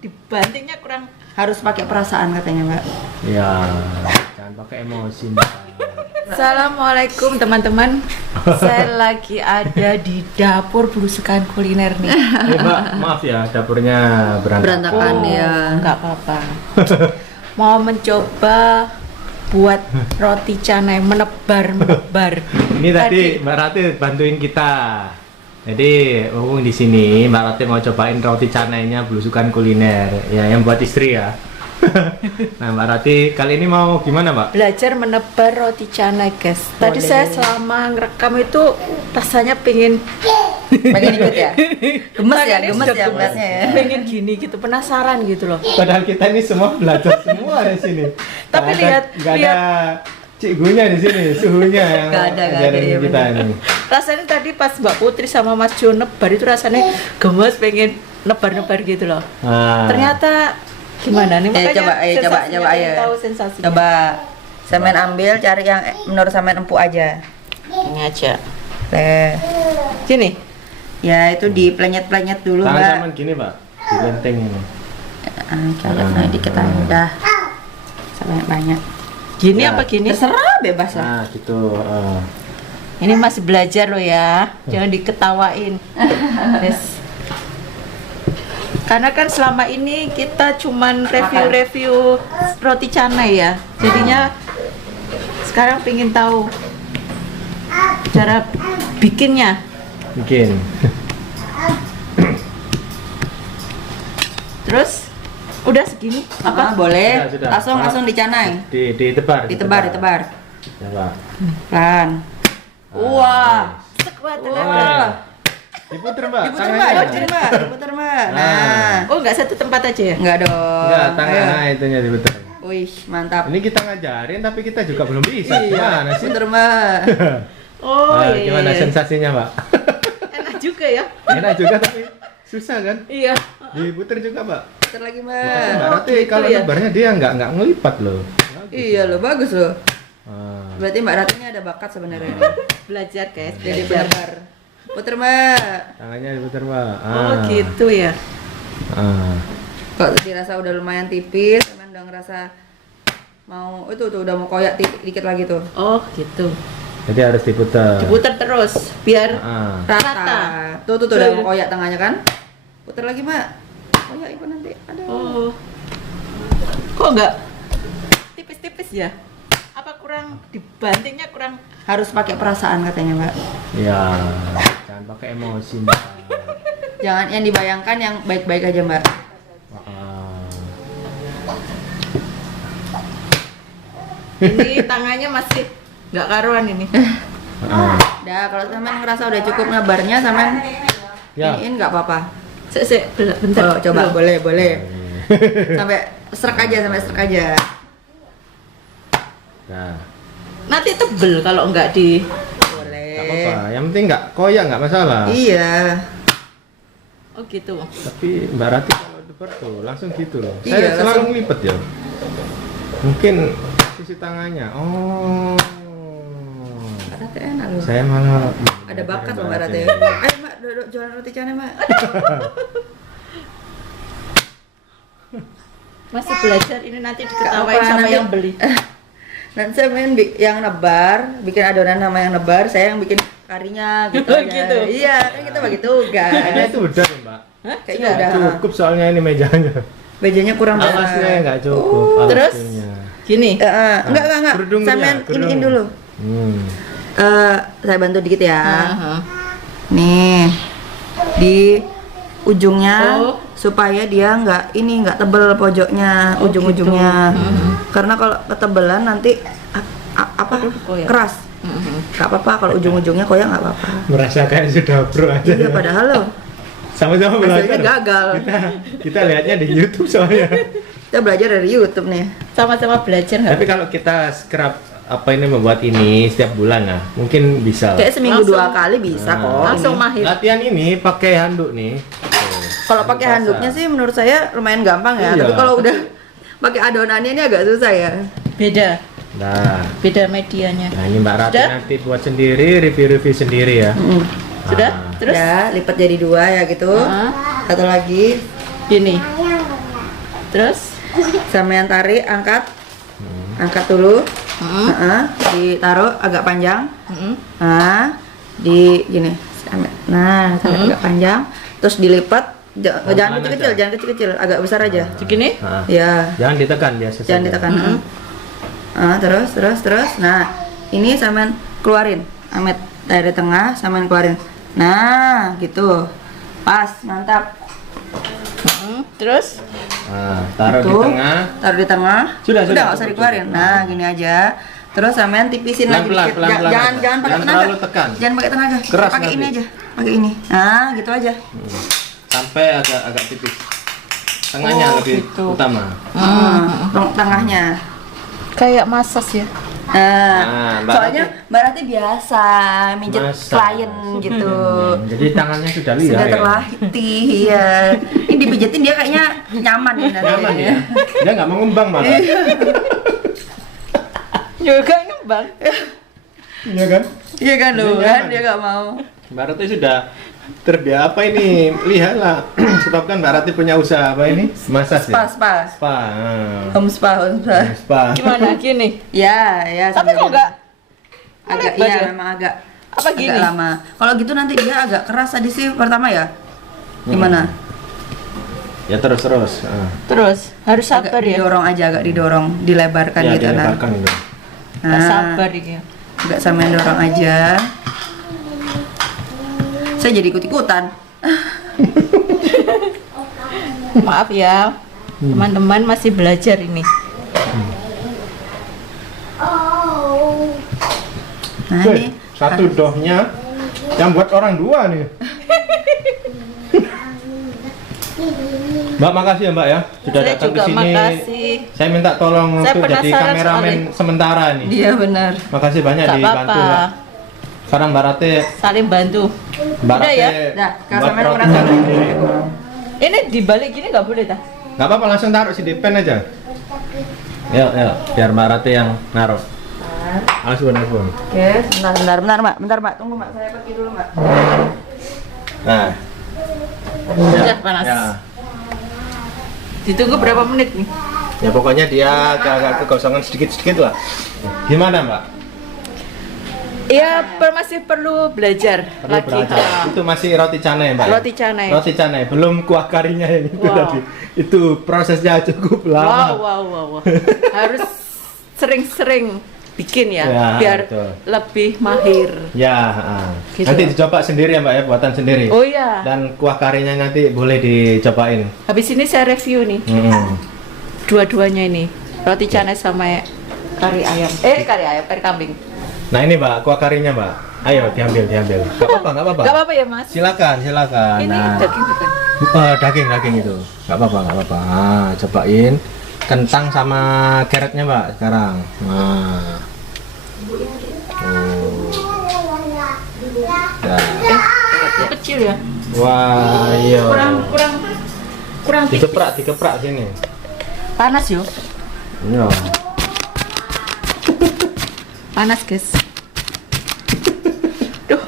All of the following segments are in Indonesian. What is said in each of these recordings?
dibantingnya kurang. Harus pakai perasaan katanya, Mbak. Ya, jangan pakai emosi Mbak. Assalamualaikum teman-teman. Saya lagi ada di dapur belusukan kuliner nih. Mbak, maaf ya, dapurnya Berantakan ya. Nggak apa-apa. Mau mencoba buat roti canai menebar. Ini tadi Mbak Rati bantuin kita. Jadi, mumpung di sini Mbak Rati mau cobain roti canainya belusukan kuliner, ya yang buat istri ya. Nah, Mbak Rati kali ini mau gimana, Mbak? Belajar menebar roti canai, guys. Tadi Boleh. saya selama ngerekam itu rasanya pengen Pengen ikut ya? Gemes ya, Tangannya gemes sudah ya beratnya ya. pengen gini gitu, penasaran gitu loh. Padahal kita ini semua belajar semua di sini. Tapi Nggak ada cikgunya di sini, suhunya yang Nggak ada, ajarin iya kita bener. ini. Rasanya tadi pas Mbak Putri sama Mas Jo nebar itu rasanya gemes, pengen nebar-nebar gitu loh. Nah, Ternyata gimana nih? Makanya coba, sensasinya coba, pengen ayo. tahu sensasinya. Coba semen ambil, cari yang menurut semen empuk aja. Ini aja. Sini. Gini. Ya itu di plenyet-plenyet dulu, tangan Mbak. sama gini, Pak. Di lenteng ini. Coret naik dikit aja udah. Sampai banyak. Gini Ya. apa gini? Terserah bebas lah. Nah, gitu. Ini masih belajar loh ya. Jangan diketawain. Yes. Karena kan selama ini kita cuman review-review roti canai ya. Jadinya sekarang pengen tahu cara bikinnya. Bikin. Terus udah segini Apa apa? boleh? Sudah. Langsung dicanai. Ditebar. Ditebar. Ya, Pak. Pelan. Wah. Sekuat Oh, tenaga. iya. Diputer, Mbak. Diputer, tangannya. Mbak. Diputer, Mbak. Diputer, Mbak. Nah. Oh, nggak satu tempat aja ya? Enggak dong. Enggak, tangan Ayo. nah, itunya diputer. Wih, mantap. Ini kita ngajarin tapi kita juga belum bisa. Iya, Gimana sih? Puter, Mbak. Oh, Nah, iya. gimana iya. sensasinya, Mbak? Enak juga ya? Enak juga tapi susah kan? Iya. Diputer juga, Mbak. Puter lagi, Mbak Mbak. Rati gitu kalau ya? lebarnya dia nggak ngelipat loh. Bagus. Iya loh, bagus loh. Ah. Berarti Mbak Rati ini ada bakat sebenarnya. Belajar, guys. Jadi Belajar. benar. Puter, Mbak. Tangannya diputer, Mbak. Oh, gitu ya. Ah. Kok dirasa udah lumayan tipis, teman udah ngerasa mau itu tuh udah mau koyak dikit lagi tuh. Oh, gitu. Jadi harus diputer. Diputar terus biar Ah. Rata. Tuh udah mau koyak tengahnya kan? Puter lagi, Mbak. Koyak itu nanti. Ada. Oh. Kok enggak tipis-tipis ya? Apa kurang dibantingnya kurang? Harus pakai perasaan katanya, Mbak. Ya, jangan pakai emosi, Mbak. Jangan yang dibayangkan yang baik-baik aja, Mbak. Ah. Ini tangannya masih nggak karuan ini. Ah. Udah, kalau teman ngerasa udah cukup ngebarnya, teman Ya. iniin nggak apa-apa. Bentar. Oh, coba Belum. boleh. Sampai serak aja. Nah, Nanti tebel kalau nggak di. Boleh. nggak apa-apa. Yang penting nggak koyak nggak masalah. Iya. Oh, gitu. Tapi Mbak Rati kalau debar tuh langsung gitu loh. Iya, Saya selalu langsung. ngelipet ya. Mungkin sisi tangannya. Oh. Mbak Rati enak loh. Saya malah Ada bakat loh Mbak Rati. ini. Ayo Mbak, duduk jualan roti canai, Mbak. Masih belajar ini nanti diketawain Nggak apa, sama nanti- yang beli. Nanti saya main yang nebar, bikin adonan sama yang nebar, saya yang bikin karinya gitu Oh, aja. gitu. Iya, kan kita bagi tugas. Kayaknya itu udah ya, Mbak. Hah? Kayaknya Sudah? udah. Cukup soalnya ini mejanya. Bejanya kurang Alasnya nggak cukup. Oh, terus? alasnya. Gini. Enggak. Kerudung Saya dulu ya, main kerudung. iniin dulu. Saya bantu dikit ya. Aha. Nih. Di ujungnya Oh. supaya dia nggak tebel pojoknya, Oh, ujung-ujungnya. gitu. Karena kalau ketebelan nanti apa Aduh, koyak. keras. Nggak apa-apa kalau ujung-ujungnya koyak nggak apa-apa. Merasa kayak sudah pro aja. Iya, ya. padahal loh Sama-sama belajar. hasilnya gagal. Kita lihatnya di YouTube soalnya. Kita belajar dari YouTube nih. Sama-sama belajar nggak? Tapi kalau kita scrub apa ini membuat ini setiap bulan nah, mungkin bisa. Kayak seminggu Langsung. 2 kali bisa Nah, kok. langsung ini. mahir. Latihan ini pakai handuk nih. Tuh. Kalau pakai Handuk handuknya basah. sih menurut saya lumayan gampang ya. Iya. Tapi kalau udah pakai adonannya ini agak susah ya. Beda. Nah, Beda medianya. nah ini Mbak Rati Sudah? nanti buat sendiri, review-review sendiri ya. Sudah? Ah. Terus? Ya, lipat jadi 2 ya gitu. Ah. Satu lagi. Gini. Terus? Sampean tarik, angkat. Angkat dulu. Hmm. Ditaruh agak panjang. Hmm. Nah, di gini. Nah, tarik agak panjang. Terus dilipat. Jangan Pelan-pelan kecil-kecil, aja. jangan kecil-kecil, agak besar aja. Segini? Nah, Ya. jangan ditekan biasa Jangan saja. ditekan. Terus. Nah, ini sampean keluarin. Amet dari tengah, sampean keluarin. Nah, gitu. Pas, mantap. Terus? Nah, taruh di Tuh, tengah. Taruh di tengah. Sudah, nggak usah dikeluarin. Nah, gini aja. Terus sampean tipisin lagi Pelan-pelan, dikit. pelan-pelan Jangan aja. jangan pakai Jangan tenaga. terlalu tekan. Jangan pakai tenaga. Keras Pakai ini nanti. aja. Pakai ini. Nah, gitu aja. Sampai agak tipis. Tengahnya Oh, lebih gitu. utama. Tengahnya. Kayak masas ya? Nah, Mbak soalnya Mbak Rati biasa mijet Massage. klien gitu. Jadi tangannya sudah liar Sudah ya. terlatih ya. Ini dipijetin dia kayaknya nyaman nih nanti. Nyaman ya. Dia nggak mengembang malah. Juga ngembang. Iya kan? Iya kan Dia lu nyaman. kan dia nggak mau. Mbak Rati sudah terbiasa apa ini? Lihatlah. Sebab kan Mbak Rati punya usaha apa ini? Massage Spa ya? spa. Spa. Home spa, home spa. Spa. Gimana? Gini? Ya, Tapi kok enggak? agak lebar iya ya? memang agak Apa agak gini? lama. Kalau gitu nanti dia agak keras tadi sih pertama ya. Gimana? Ya terus. Terus? Harus Agak sabar ya? didorong aja, agak didorong, dilebarkan Ya, gitu nah. dilebarkan gitu. Nggak sabar ini ya? Agak sampean dorong aja. Saya jadi ikut-ikutan. Maaf ya, teman-teman masih belajar ini. Nah, Wih, ini satu dohnya yang buat orang dua nih. Mbak, makasih ya Mbak ya sudah Saya datang ke juga sini. makasih. Saya minta tolong Saya untuk jadi penasaran kameramen sementara nih. Iya benar. Makasih banyak Nggak dibantu apa-apa. Mbak. Sekarang Mbak Rate, Saling bantu. Mbak Udah Rate ya? Dah, kalau buat sampean roti merasa canai sendiri. Ini dibalik gini nggak boleh dah? Nggak apa-apa, langsung taruh si pen aja. Yuk, biar Mbak Rate yang naruh. Asun. Oke, bentar Mbak. Tunggu Mbak, saya pergi dulu Mbak. Nah, Udah panas. ya. Ditunggu berapa menit nih? Ya pokoknya dia agak kegosongan sedikit lah. Gimana Mbak? Iya, masih perlu belajar Perlu lagi. belajar. Itu masih roti canai Mbak. ya? Roti canai. Roti canai, belum kuah karinya yang itu Wow. tadi. Itu prosesnya cukup lama. Wow. Harus sering-sering bikin ya, Ya, biar betul. lebih mahir. Ya, Gitu. nanti dicoba sendiri ya Mbak ya, buatan sendiri. Oh iya. Dan kuah karinya nanti boleh dicobain. Habis ini saya review nih dua-duanya ini, roti canai sama kari ayam. Kari kambing. Nah ini Mbak, kuah karinya Mbak. Ayo diambil. Gak apa-apa. Gak apa-apa ya Mas? Silakan. Ini Nah, daging bukan? daging itu. Gak apa-apa. Nah, cobain kentang sama carrotnya Mbak sekarang. Nah. Ya. Kecil ya? Wah, iya. Kurang Dikeprak sini. panas yo. Iya. Panas guys. Duh,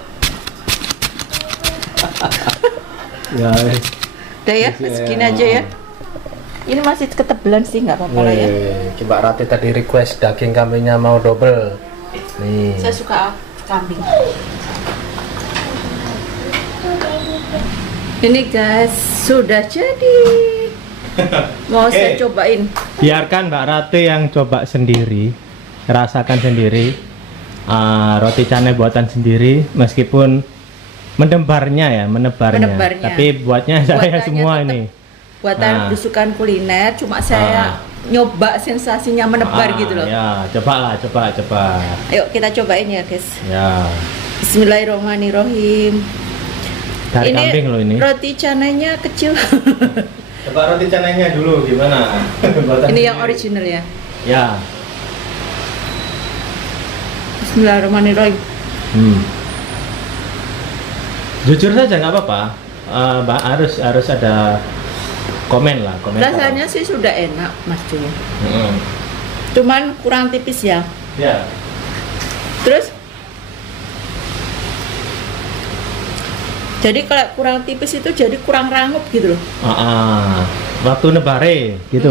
Ya. udah ya, segini aja ya. Ini masih ketebelan sih, nggak apa-apa lah ya. Coba Rati tadi request daging kambingnya mau double. Nih. Saya suka kambing. Ini guys, sudah jadi. Mau Oke. saya cobain. Biarkan Mbak Rati yang coba sendiri, rasakan sendiri roti canai buatan sendiri, meskipun menebarnya. Menebarnya. Tapi buatnya saya Buatannya semua tetap ini. Buatan Ah. belusukan kuliner, cuma saya nyoba sensasinya menebar gitu loh. Ya, coba. Ayo kita cobain ya guys. Ya. Bismillahirrahmanirrahim. Dari kambing loh ini. Roti canainya kecil. Coba roti canainya dulu gimana? Buatan Ini yang sendiri. original ya. Ya. Bismillahirrahmanirrahim. Jujur saja nggak apa-apa. Mbak harus ada komentar. Rasanya sih sudah enak, Mas Jun. Mm. Cuman kurang tipis ya. Ya. Terus jadi kalau kurang tipis itu jadi kurang rangup gitu loh. waktu nebare gitu.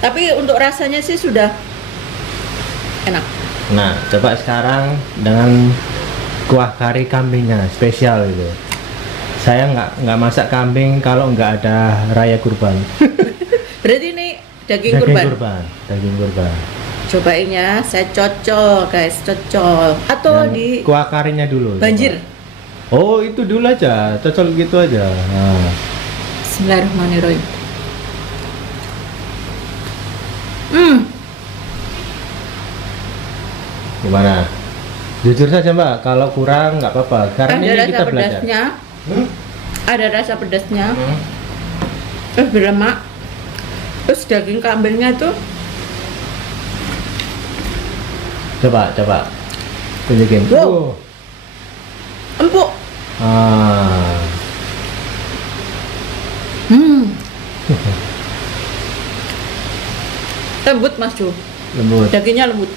Tapi untuk rasanya sih sudah enak. Nah, coba sekarang dengan kuah kari kambingnya spesial itu. Saya nggak masak kambing kalau nggak ada raya kurban. Berarti ini daging kurban. Daging kurban. Cobain ya, saya cocol guys, cocol. Atau Yang di kuah karinya dulu. banjir. Coba. Oh, itu dulu aja, cocol gitu aja. Nah. Bismillahirrahmanirrahim. Gimana? Jujur saja Mbak, kalau kurang nggak apa-apa. Karena Ada ini rasa kita belajar. pedasnya. Ada rasa pedasnya. Hmm. Terus berlemak. Terus daging kambingnya tuh Coba. Tunjukin. Wow. empuk. Ah. Lembut Mas Jo. Lembut. Dagingnya lembut.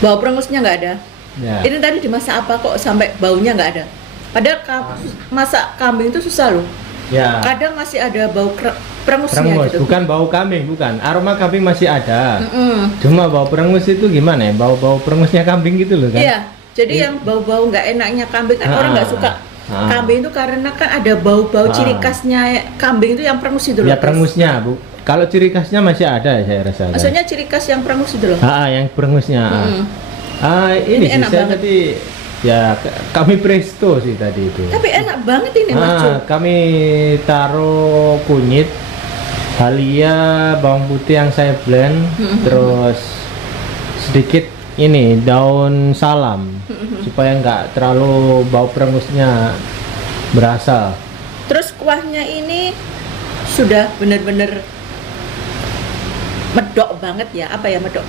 Bau perengusnya nggak ada. Ya. Ini tadi dimasak apa kok sampai baunya nggak ada? Padahal masak kambing itu susah loh. Ya. Kadang masih ada bau perengusnya Perengus, gitu. bukan bau kambing, bukan. Aroma kambing masih ada. Mm-mm. Cuma bau perengus itu gimana ya? Bau perengusnya kambing gitu loh kan? Iya. Jadi yang bau-bau nggak enaknya kambing kan orang nggak suka. Ah. Kambing itu karena kan ada bau-bau Ah. ciri khasnya kambing itu yang perengus itu loh. Ya guys. perengusnya, Bu. Kalau ciri khasnya masih ada saya rasa. kan? Maksudnya ciri khas yang perengus itu loh. Yang perengusnya. Mm. Ini sih enak saya banget. tadi ya kami presto sih tadi itu. Tapi enak banget ini Mas Jo. Kami taruh kunyit, halia, bawang putih yang saya blend, terus sedikit ini daun salam supaya nggak terlalu bau perengusnya berasa. Terus kuahnya ini sudah bener-bener medok banget ya. Apa ya medok?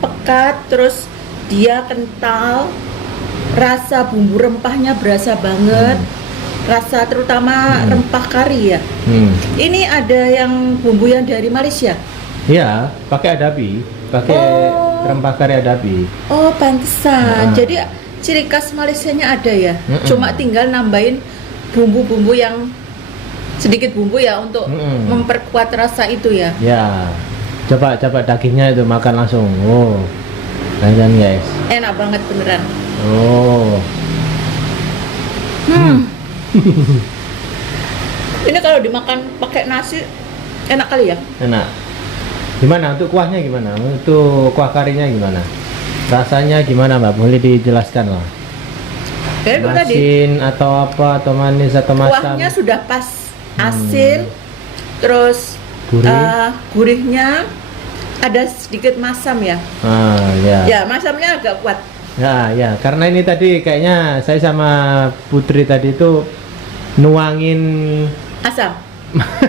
Pekat, terus dia kental, rasa bumbu rempahnya berasa banget, rasa terutama rempah kari ya. Ini ada yang bumbu yang dari Malaysia. Iya, pakai adabi, pakai rempah kari adabi. Oh pantesan, jadi ciri khas Malaysianya ada ya. Cuma tinggal nambahin bumbu-bumbu yang sedikit bumbu ya untuk memperkuat rasa itu ya. Ya, coba dagingnya itu makan langsung. Oh, kan guys. Enak banget beneran. Oh. Ini kalau dimakan pakai nasi enak kali ya. Enak. Gimana untuk kuahnya gimana? Untuk kuah karinya gimana? Rasanya gimana Mbak? Boleh dijelaskan lah. Kayak itu tadi. Asin atau apa? Atau manis atau masam? Kuahnya sudah pas, asin, terus Gurih. gurihnya ada sedikit masam ya. Ya. Ya masamnya agak kuat. Ya, karena ini tadi kayaknya saya sama Putri tadi itu nuangin Asam.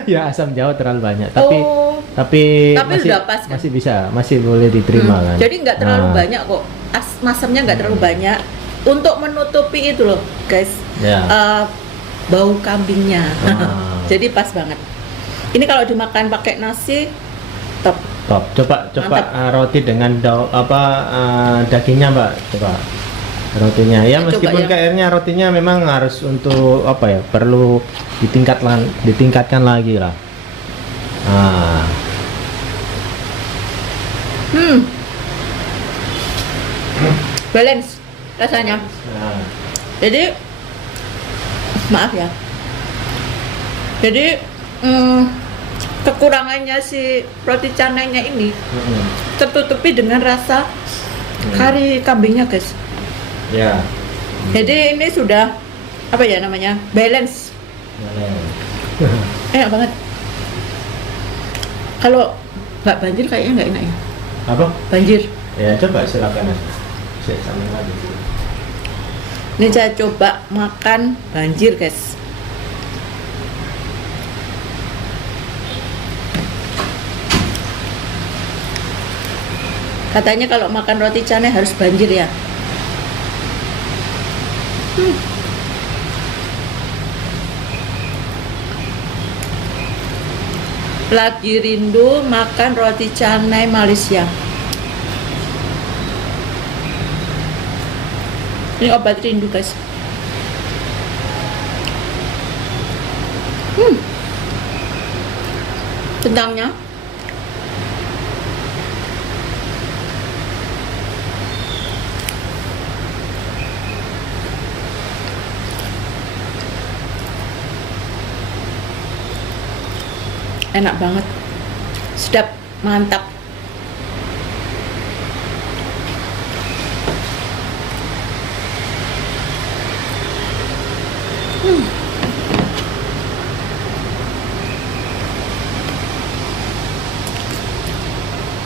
ya asam Jawa terlalu banyak, tapi Oh. tapi masih, udah pas, kan? masih bisa, masih boleh diterima kan. Jadi nggak terlalu banyak kok. Masamnya nggak terlalu banyak untuk menutupi itu loh, guys. Ya. Bau kambingnya. Wow. Jadi pas banget. Ini kalau dimakan pakai nasi top. Top. Coba Mantap. roti dengan dagingnya Mbak. Coba rotinya. Ya Coba meskipun ya. kayaknya rotinya memang harus untuk apa ya? Perlu ditingkatkan lagi lah. Balance rasanya. Jadi maaf ya. Jadi kekurangannya si roti canainya ini tertutupi dengan rasa kari kambingnya, guys. Ya. Jadi ini sudah apa ya namanya? Balance. Enak banget. Kalau nggak banjir kayaknya nggak enak ya. Apa? Banjir. Ya coba silakan. Saya sambung lagi. Ini saya coba makan banjir, guys. Katanya kalau makan roti canai harus banjir ya. Lagi rindu makan roti canai Malaysia. Ini obat rindu, guys. Kentangnya enak banget, sedap, mantap.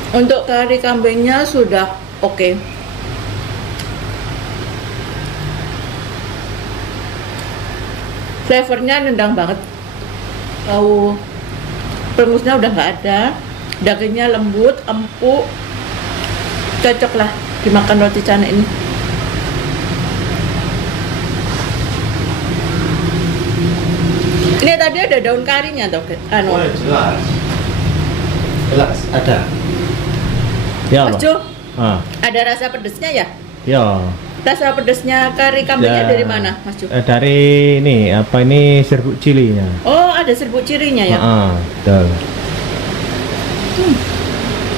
Untuk kari kambingnya sudah oke. Flavornya nendang banget. Bau pengusnya udah nggak ada. Dagingnya lembut, empuk. Cocok lah dimakan roti canai ini. Ini tadi ada daun karinya toh, anu. Oh, jelas. Jelas ada. Ya Mas Allah. Jo, Ah, ada rasa pedesnya ya? ya. Rasa pedesnya kari kambingnya Ya. dari mana, Mas Jo? Dari ini apa ini serbuk cilinya. Oh, ada serbuk cirinya ya? Betul.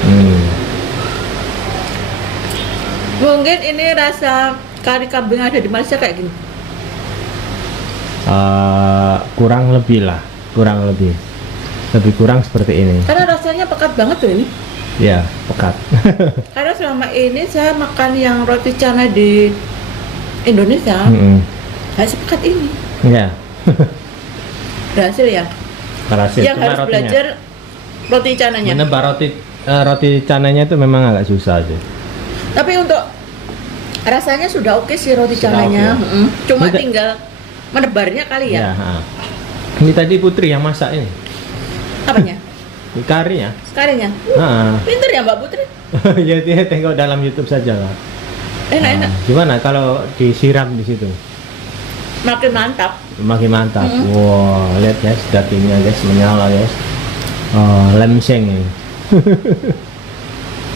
Hmm. Mungkin ini rasa kari kambing ada di Malaysia kayak gini. Kurang lebih lah, kurang lebih kurang seperti ini. Karena rasanya pekat banget tuh ini. Ya, pekat. Karena selama ini saya makan yang roti canai di Indonesia, Mm-mm. nggak sepekat ini. Ya, Berhasil ya? berhasil. Yang Cuma harus rotinya. belajar roti canainya. Menebak roti canainya itu memang agak susah sih. Tapi untuk rasanya sudah oke sih roti Sudah canainya. oke. Cuma Ini- tinggal menebarnya kali ya. Ini tadi Putri yang masak ini. Apanya? Ini karinya. Sekalinya. Pinter ya Mbak Putri? Ya dia tengok dalam YouTube saja lah. Enak-enak. Gimana kalau disiram di situ? Makin mantap. Makin mantap. Mm-mm. Wow, lihat guys, dagingnya guys menyala guys. Lemseng ini.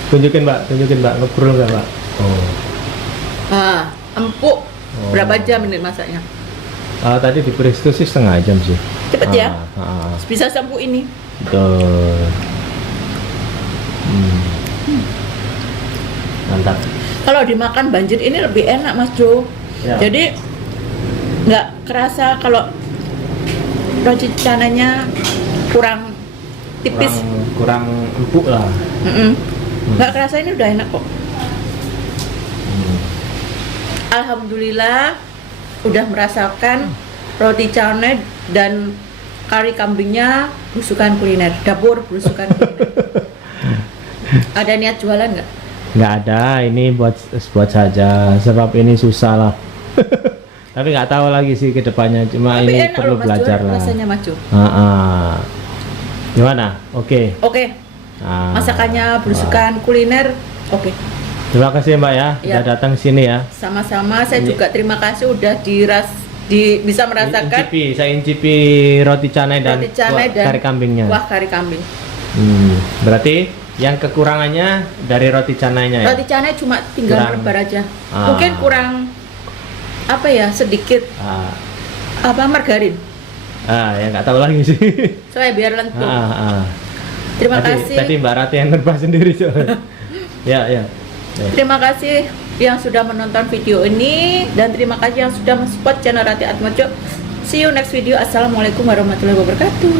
tunjukin mbak, ngebrul nggak mbak? Oh. Empuk. Oh. Berapa jam ini masaknya? Tadi di presto sih setengah jam sih. Cepet ya? Ah, Bisa sempuk ini. betul. Mantap. Kalau dimakan banjir ini lebih enak Mas Jo. Ya. Jadi nggak kerasa kalau roti canainya kurang tipis. Kurang empuk lah. Nggak kerasa, ini udah enak kok. Hmm. Alhamdulillah udah merasakan roti canai dan kari kambingnya berusukan kuliner. Dapur berusukan kuliner. Ada niat jualan nggak? Nggak ada, ini buat saja. Sebab ini susah lah. Tapi nggak tahu lagi sih ke depannya. Cuma Tapi ini enak perlu loh Mas Jo, belajar lah. rasanya Mas Jo. Gimana? Oke. Oke, masakannya berusukan kuliner. Oke. Terima kasih Mbak ya, Ya. udah datang sini ya. Sama-sama, saya Ini- juga terima kasih udah bisa merasakan Saya incipi roti canai dan, roti canai dan kari kambingnya. kuah kari kambing. Berarti yang kekurangannya dari roti canainya ya? Roti canai cuma tinggal Kurang. merebar aja. Ah. Mungkin kurang apa ya, sedikit margarin. Ya nggak tahu lagi sih. Supaya biar lentur. Terima Tadi kasih. Mbak Rati yang nerbah sendiri soalnya. Ya. Terima kasih yang sudah menonton video ini dan terima kasih yang sudah mensupport channel Rati Atmojo. See you next video. Assalamualaikum warahmatullahi wabarakatuh.